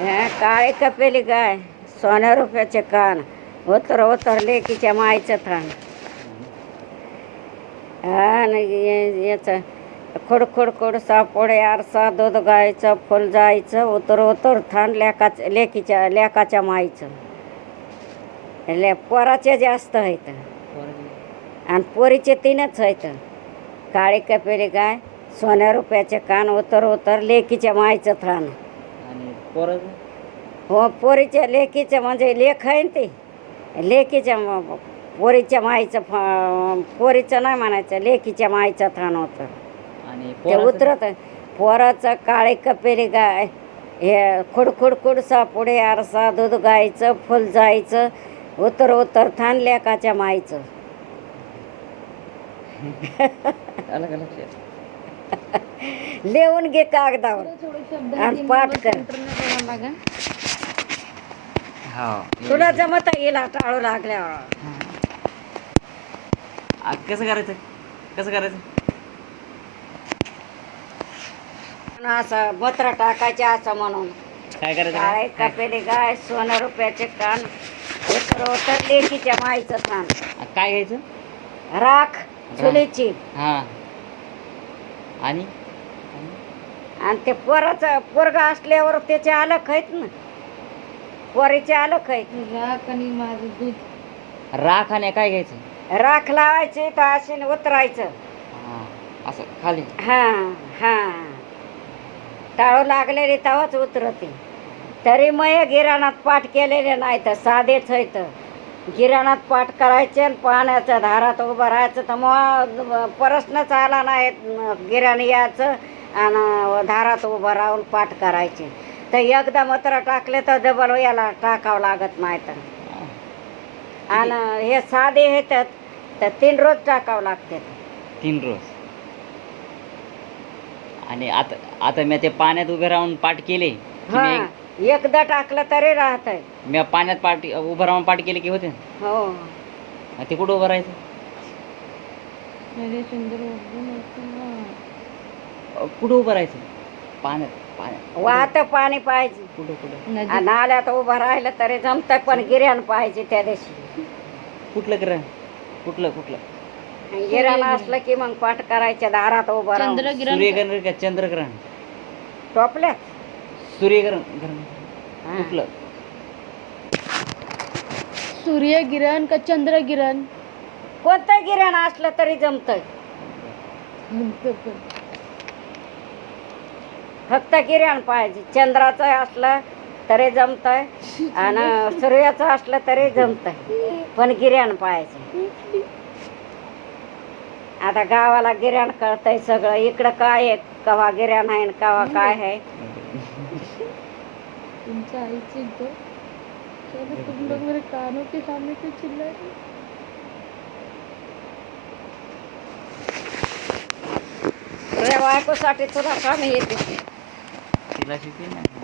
काळे कपेली गाय सोन्या रुपयाचे कान उतर उतर लेकीच्या मायचं थान. याचं खोड खोड खोड सापोडे आरसा दूध गायचं फुल जायचं उतर उतर थान लेकीच्या लेकाच्या मायचं. पोराचे जास्त आहेत आणि पोरीचे 3च आहेत. काळे कपेली गाय सोन्या रुपयाचे कान उतर उतर लेकीच्या मायचं थान. हो पोरीच्या लेकीचं म्हणजे लेख आहे ना ते लेकीच्या पोरीच्या माईचं पोरीचं नाही म्हणायचं लेकीच्या माईचं थान होतं ते उतरत. पोराचं काळे कपेली गाय हे खुडखुड खुडसा पुढे आरसा दूध गायचं फुल जायचं उतर उतर थान लेकाच्या माईचं. लिहून घे कागदावर आणि पाठ कर. तुला जमत येईल टाळू लागल्यावर. कसं करायचं कसं करायचं असं बत्र टाकायचे असं म्हणून. काय करायचं काळे कपेली गाय सोन्या रुपयाचे कान उतर उतर लेकीच्या माईचं थान. काय घ्यायचं राख चुलीची हा आणि ते पोराचं पोरगा असल्यावर त्याचे अलग आहेत ना पोरीचे अलग आहेत. राख आणि माझं दूध. राख आणि काय घ्यायचं राख लावायची तर अशी उतरायचं असं खाली. हा हा टाळू लागलेली तेव्हाच उतरते. तरी मग गिराणात पाठ केलेले नाही तर साधेच आहेत. गिराणात पाठ करायचे आणि पाण्याच्या धारात उभं राहायचं तर मग प्रश्नच आला नाही गिराणी यायचं आणि धारात उभं राहून पाठ करायचे. तर एकदा मात्र टाकले तर डबल याला टाकावं लागत नाही. तर आणि हे साधे येतात तर 3 रोज टाकावं लागते. 3 रोज. आणि आता आता मी ते पाण्यात उभे राहून पाठ केले हा एकदा टाकलं तरी राहत आहे. मी पाण्यात पाठ उभं राहून पाठ केले की होते. हो ते कुठं उभं राहायचं कुठं उभं राहायचं पाण्यात पाण्यात वाहत पाणी पाहिजे. कुठं कुठं आणि नाल्यात उभं राहिलं तरी जमतं पण गिऱ्हाण पाहिजे त्या दिवशी. कुठलं ग्रहण कुठलं कुठलं गिऱ्हाण असलं की मग पाठ करायच्या दारात उभं राहून. सूर्यग्रहण का चंद्रग्रहण टोपल्या सूर्यग्रहण ग्रहण कुठलं सूर्यगिरण का चंद्रगिरण. कोणतं गिऱ्हाण असलं तरी जमतंय. फक्त गिऱ्हाण पाहिजे. चंद्राचं असलं तरी जमतंय आणि सूर्याचं असलं तरी जमतंय पण गिऱ्हाण पाहिजे. आता गावाला गिऱ्हाण कळतंय सगळं. इकडं काय आहे कवा गिऱ्हाण आहे कवा काय आहे. तुमच्या आईची तुम लोग मेरे कानों के सामने क्यों चिल्ला रहे. तुझ्या बायकोसाठी तुला काम येते. तिला शिकली ना.